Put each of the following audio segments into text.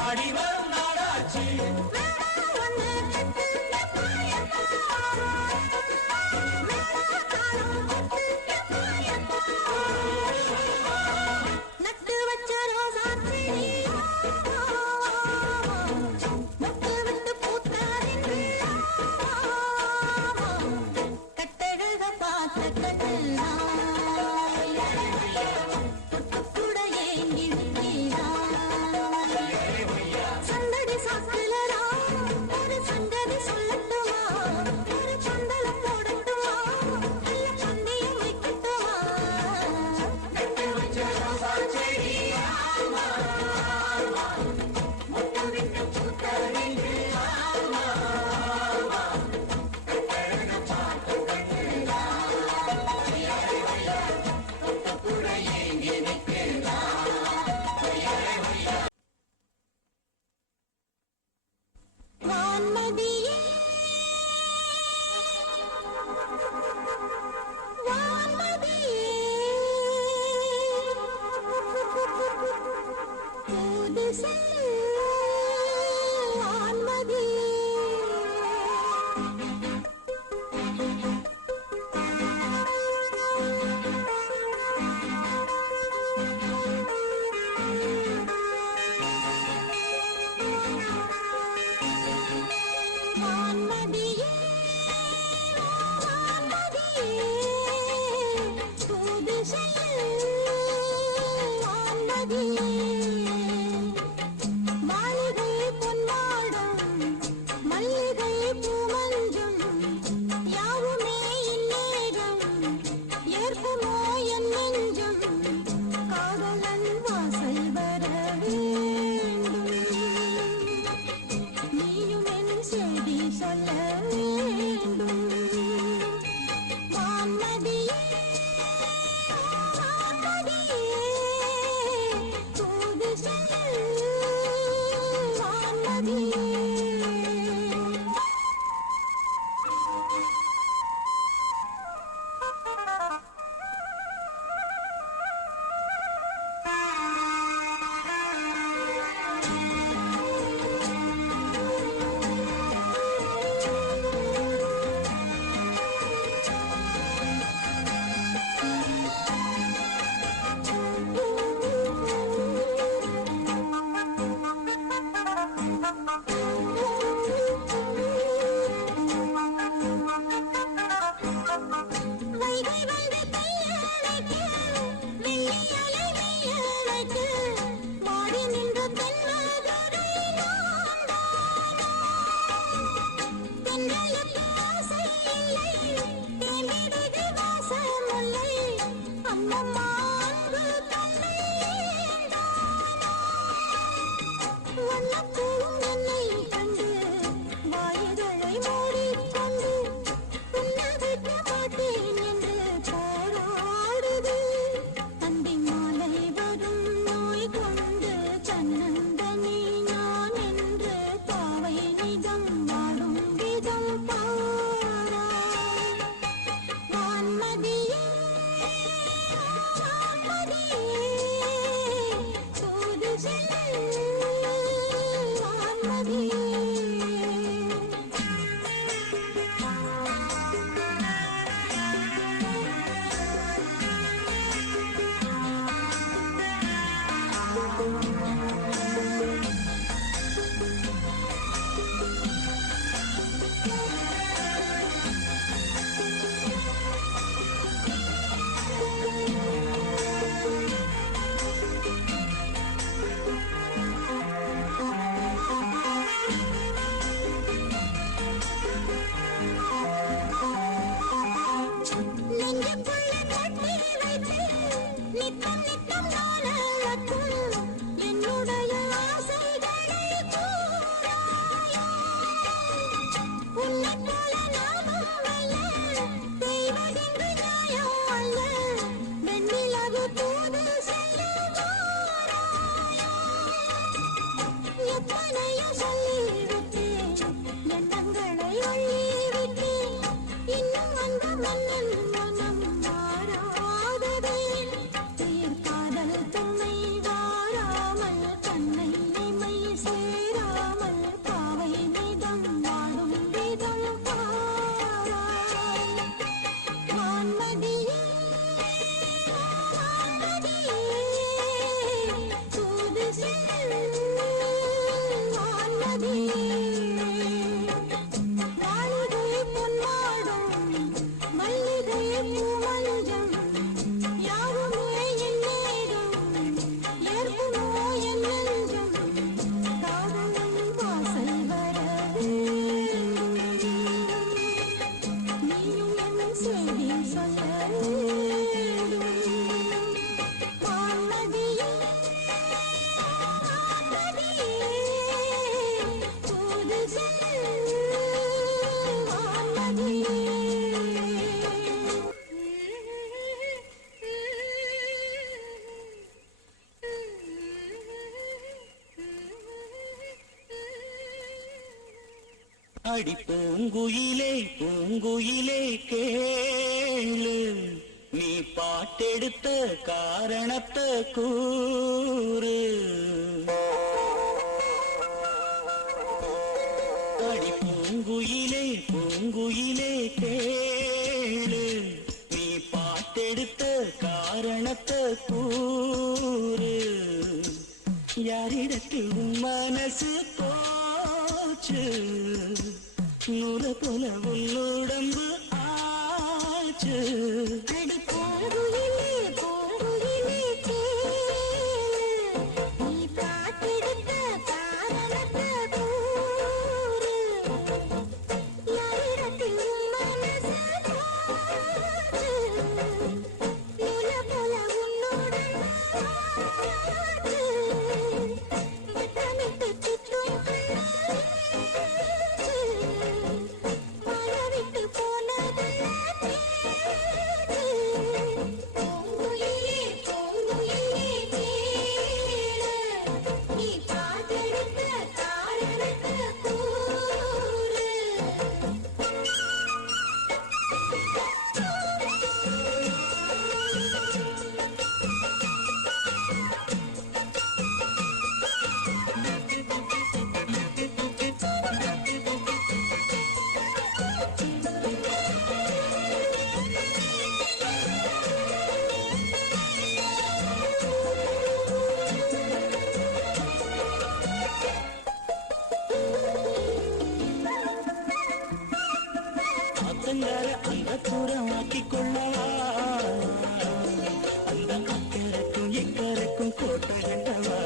ஆடிவரும் நாடாச்சு அடி பூங்குயிலே பூங்குயிலே கேளு நீ பாட்டெடுத்த காரணத்தை கூறு அடி பூங்குயிலே பூங்குயிலே கேளு நீ பாட்டெடுத்த காரணத்தை கூறு யாரிடத்தில் உன் மனசு போச்சு நூற போல உள்ளுடம்பு ஆச்சு அடி பூங்குயிலே பூங்குயிலே கேளு நீ பாட்டெடுத்த காரணத்தை கூறு யாரிடத்தில் உன் மனசு போச்சு நூல போல உன்னுடன் ஆச்சு வட்டமிட்டு சுற்றும் கண்ணாச்சு வாழவிட்டு போனதெல்லாம் பேச்சு பூங்குயிலே பூங்குயிலே கேளு நீ பாட்டெடுத்த காரணத்தை கூறு ஆத்தங்கர அந்த தூரமாக்கி கொள்ளவா அந்த அக்கறைக்கும் இக்கரைக்கும் கோட்டை கண்டவா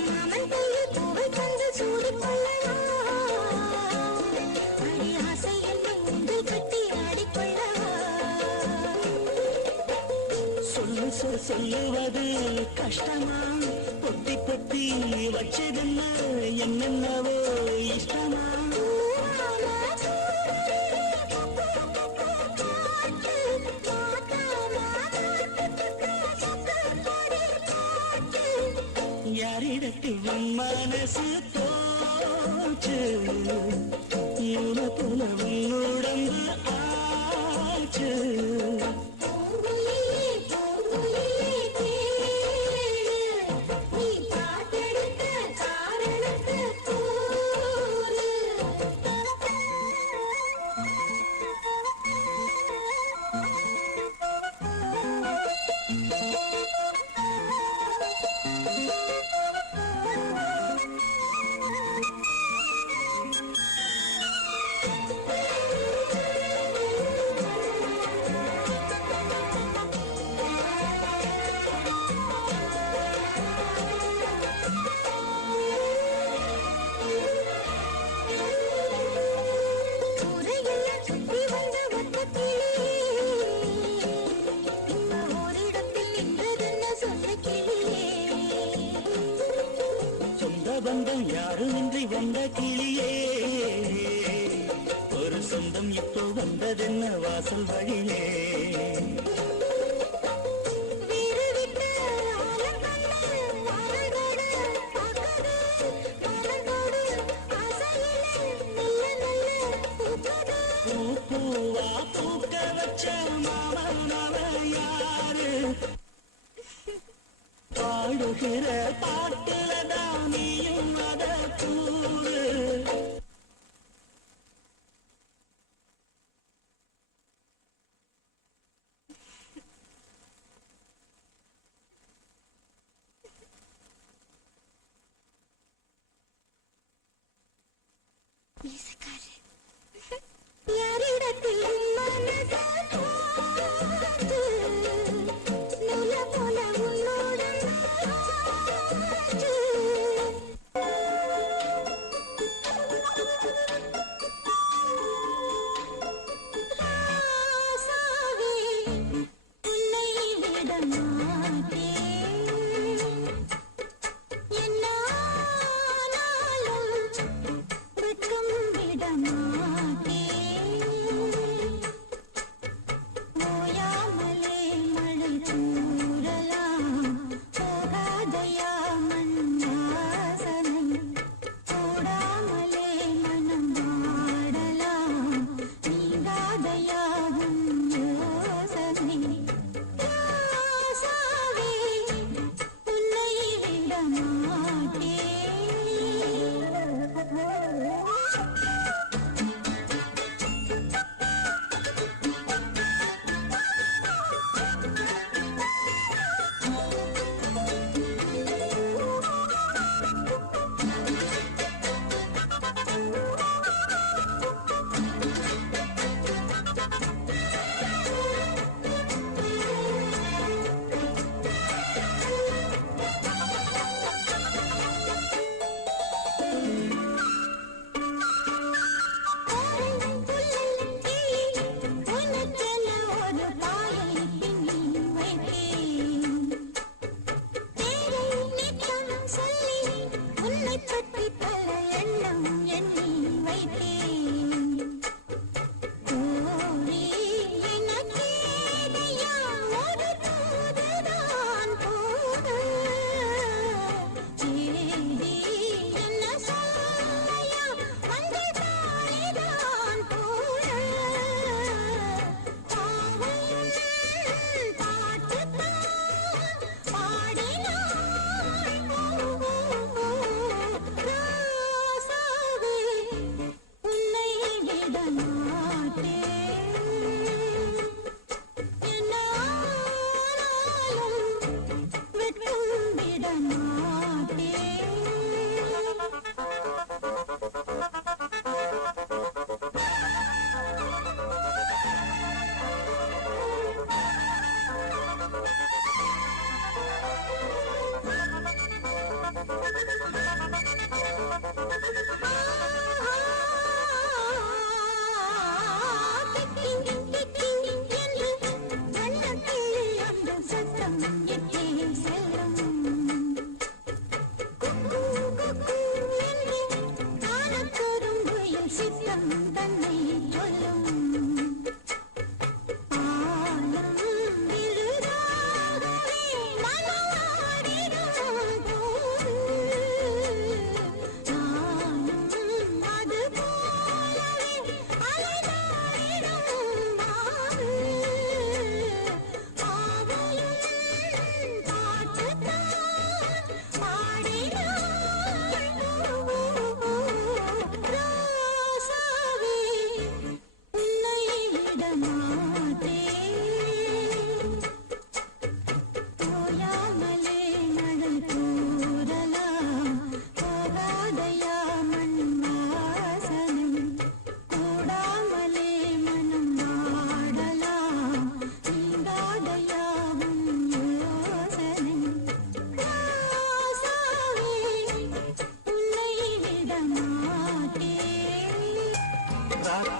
மாமன் கையில் பூவை தந்து சூடிக் கொள்ளவா அடி ஆசை என்னை உண்டு கட்டி ஆடிக்கொள்ளவா சொல்லுவது கஷ்டமா பொத்தி பொத்தி வச்சதென்ன என்னென்னவோ இஷ்டமா யாரிடத்தில் உன் மனசு போச்சு நூல போல உன்னுடம்பு ஆச்சு பூங்குயிலே பூங்குயிலே கேளு நீ பாட்டெடுத்த காரணத்தை கூறு ஊரையெல்லாம் சுற்றி வந்த ஒத்தக்கிளியே இந்த ஓரிடத்தில் நின்றதென்ன சொந்த கிளியே சொந்த பந்தம் யாருமின்றி வந்த கிளியே ஒரு சொந்தம் இப்போ வந்ததென்ன வாசல் வழியே வீறு விட்டு ஆலங்கண்ணு வானங்கோடு பார்க்குது மலர்கோடு ஆசையிலே மெல்ல மெல்ல பூக்குது பூ பூவா பூக்க வச்ச மாமனவ யாரு பாடுகிற பாட்டுலதான் நீயும் அத கூறு யாரிடத்தில் மனசு போச்சு நூல போல உன்னுடன் ஆச்சு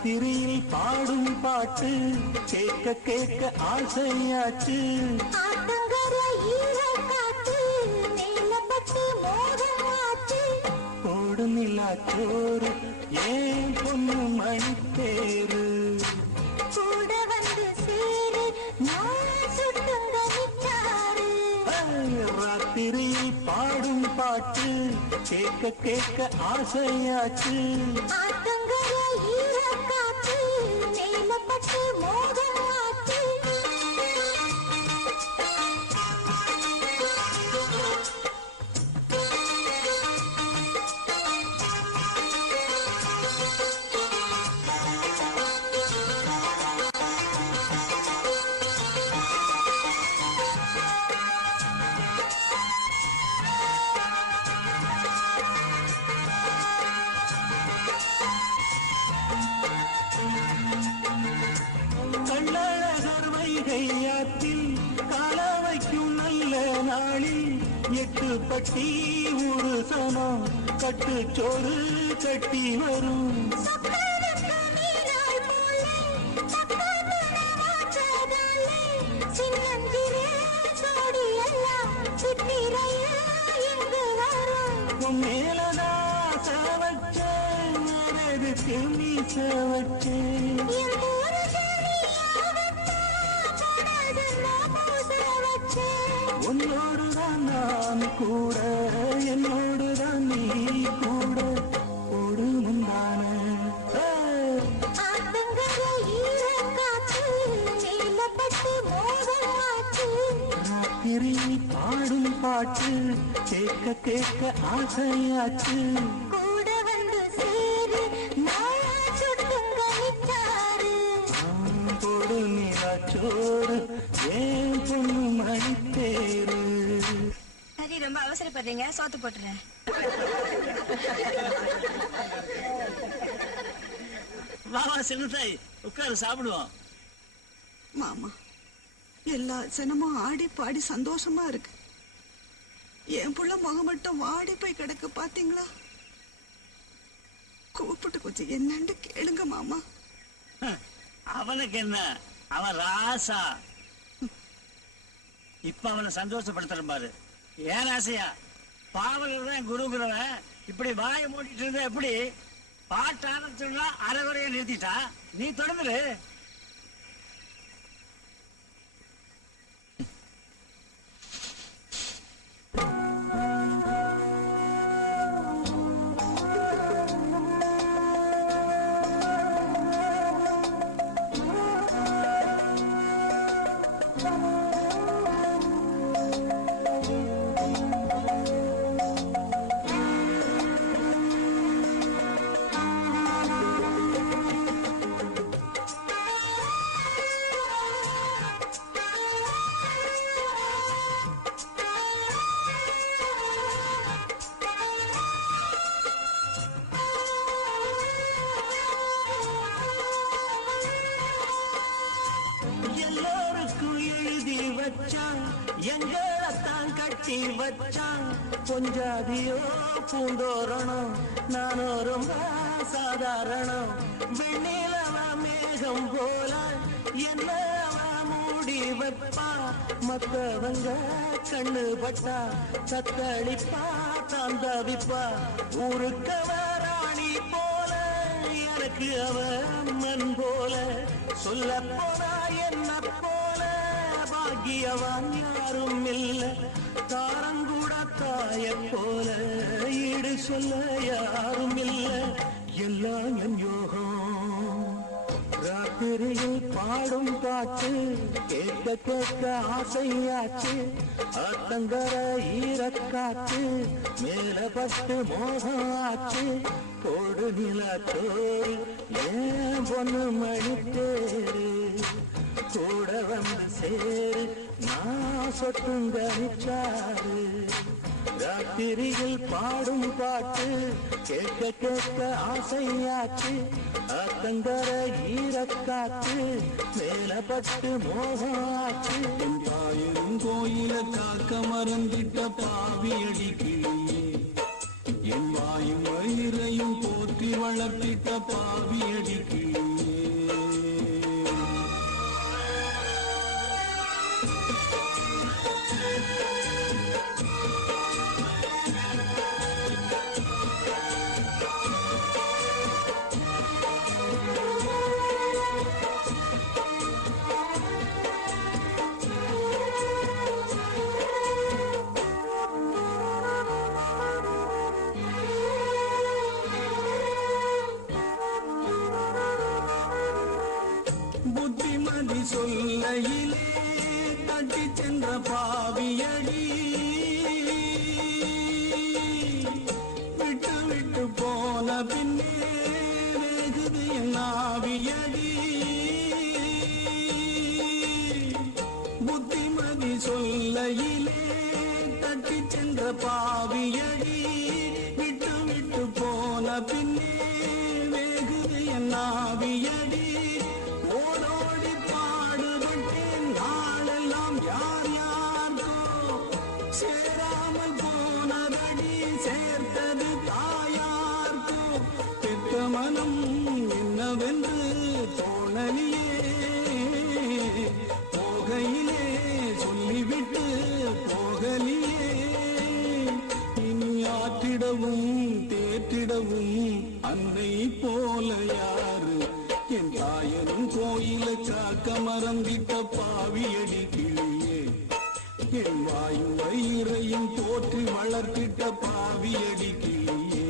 ராத்திரியில் பாடும் பாட்டு கேட்க கேட்க ஆசையாச்சு. ஆத்தங்கர ஈரக்காத்து மேலப்பட்டு மோகமாச்சு. போடு நிலாச்சோறு ஏன் பொண்ணு மணித்தேரு. கூட வந்து சேரு நான் சுட்டுங்க நிச்சாரு. ராத்திரியில் பாடும் பாட்டு கேட்க கேட்க ஆசையாச்சு. ஆத்தங்கர ஈரக்காத்து மேலப்பட்டு மோகமாச்சு. கள்ளழகர் வைகையாத்தில் கால வைக்கும் நல்ல நாளில் 8 பட்டி ஒரு சனம் கட்டுச்சோறு கட்டி வரும். சொக்கனுக்கு மீனாள் போல தக்கனுன வாச்சதாலே சின்னஞ்சிறு சோடியெல்லாம் சித்திரையில் இங்கு வரும். உன் மேலதான் சவச்ச எதுக்கு மீச வச்சேன். என் புருஷனியாகத்தான் படகெல்லாம் பூச வச்சேன். உன்னோடுதான் நான் கூட என்னோடுதான் நீ கூட ஒரு முந்தான. ஆத்தங்கர ஈரக்காத்து மேலப்பட்டு மோகமாச்சு. ராத்திரி பாடும் பாட்டு கேட்க கேட்க ஆசையாச்சு. கூட வந்து சேரு நான் சுட்டுங்க நிச்சாரு. போடு நிலாச்சோறு ஏன் பொண்ணு மணித்தேரு. சரி, ரொம்ப அவசரப்படுறீங்க, சோத்து போட்டுறேன். வாவா சின்னத்தாய் உட்காரு சாப்பிடுவோம். மாமா எல்லா ஜனமும் ஆடி பாடி சந்தோஷமா இருக்கு. என் புள்ள முகம் மட்டும் வாடி போய் கிடக்கு பாத்தீங்களா? கூப்பிட்டு கொஞ்சம் என்னன்னு கேளுங்க மாமா. அவனுக்கு என்ன, அவன் ராசா. இப்ப அவனை சந்தோஷப்படுத்துறேன் பாரு. ஏன் ராசையா, பாவலர் தான் குருங்கிறவன் இப்படி வாயை மூடிட்டு இருந்த எப்படி? பாட்டு ஆரம்பிச்சோம்னா அரைகுறைய நிறுத்திட்டா. நீ தொடர்ந்துரு. எல்லோருக்கும் எழுதி வச்சான் எங்களைத்தான் கட்டி வச்சான். கொஞ்சாதியோ பூந்தோரணம் நானோ ரொம்ப சாதாரணம். வெண்ணிலவ மேகம் போல என்ன மூடி வைப்பா. மத்தவங்க கண்ணு பட்டா தத்தளிப்பா தந்தவிப்பா. ஊருக்கவ ராணி போல எனக்கு அவ அம்மன் போல. சொல்ல போனா என்ன போல பாக்கியவான் யாரும் இல்ல. தாரங்கூட தாய போல ஈடு சொல்ல யாரும் இல்ல. எல்லாம் என் யோகம். ராத்திரியில் பாடும் பாட்டு கேட்க கேட்க ஆசையாச்சு. ஆத்தங்கர ஈரக்காத்து மேல பட்டு மோகம் ஆச்சு. போடு நிலாச்சோறு ஏன் பொண்ணு மணித்தேரு. கூட வந்து சேரு நான் சொட்டுங்க நிச்சாரு. ராத்திரியில் பாடும் பாட்டு கேட்க கேட்க ஆசையாச்சு. ஆத்தங்கர ஈரக்காத்து மேல பட்டு மோகம் ஆச்சு. தாயும் கோயில காக்க மறந்திட்ட பாவி அடிக்கிளியே. என் வாயும் வயிறையும் போற்றி வளர்த்திட்ட பாவி அடிக்கிளியே. பாவியடி விட்டு விட்டு போன பின்னே வேகுது என் ஆவியடி ஓடோடி பாடுபட்டேன் நாளெல்லாம் யார் யாருக்கோ சேராமல் போனதடி சேர்த்தது தாயார்க்கோ பெத்த மனம் என்னவென்று தோணலியே போகையிலே சொல்லிவிட்டு போகலியே இனி ஆற்றிடவும் தேற்றிடவும் அன்னை போல யாரு என் தாயனும் கோயில காக்க மறந்திட்ட பாவியடி கிளியே என் வாயு வயிறையும் போற்றி வளர்த்திட்ட பாவியடி கிளியே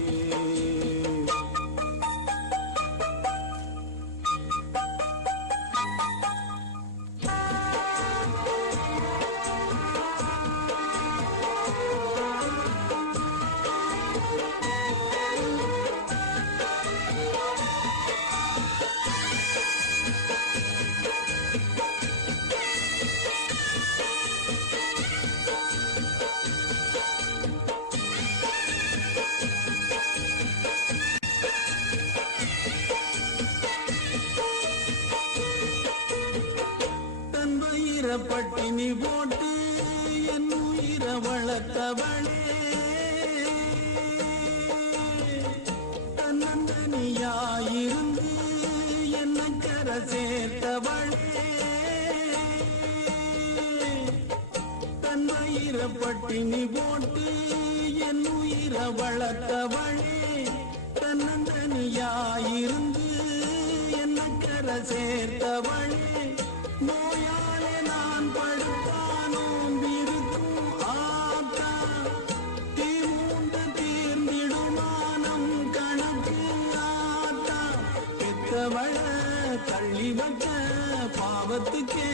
பட்டினி போட்டு என் உயிரை வளர்த்தவளே தன்னந்தனியாயிருந்து என்னை கரை சேர்த்தவளே தன் வயிறை பட்டினி போட்டு என் உயிரை வளர்த்தவளே தன்னந்தனியாயிருந்து என்னை கரை சேர்த்தவளே நோயாலே நான் படுத்தானோம் இருக்கும் ஆத்தா தீமூண்டு தீர்ந்திடுமானம் கணக்கு ஆத்தா பெத்தவள தள்ளி வச்ச பாவத்துக்கே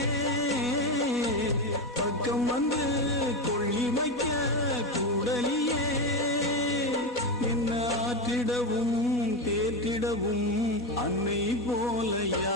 பக்கம் வந்து கொள்ளி வைக்க கூடலியே என்ன ஆற்றிடவும் தேற்றிடவும் அன்னை போலையா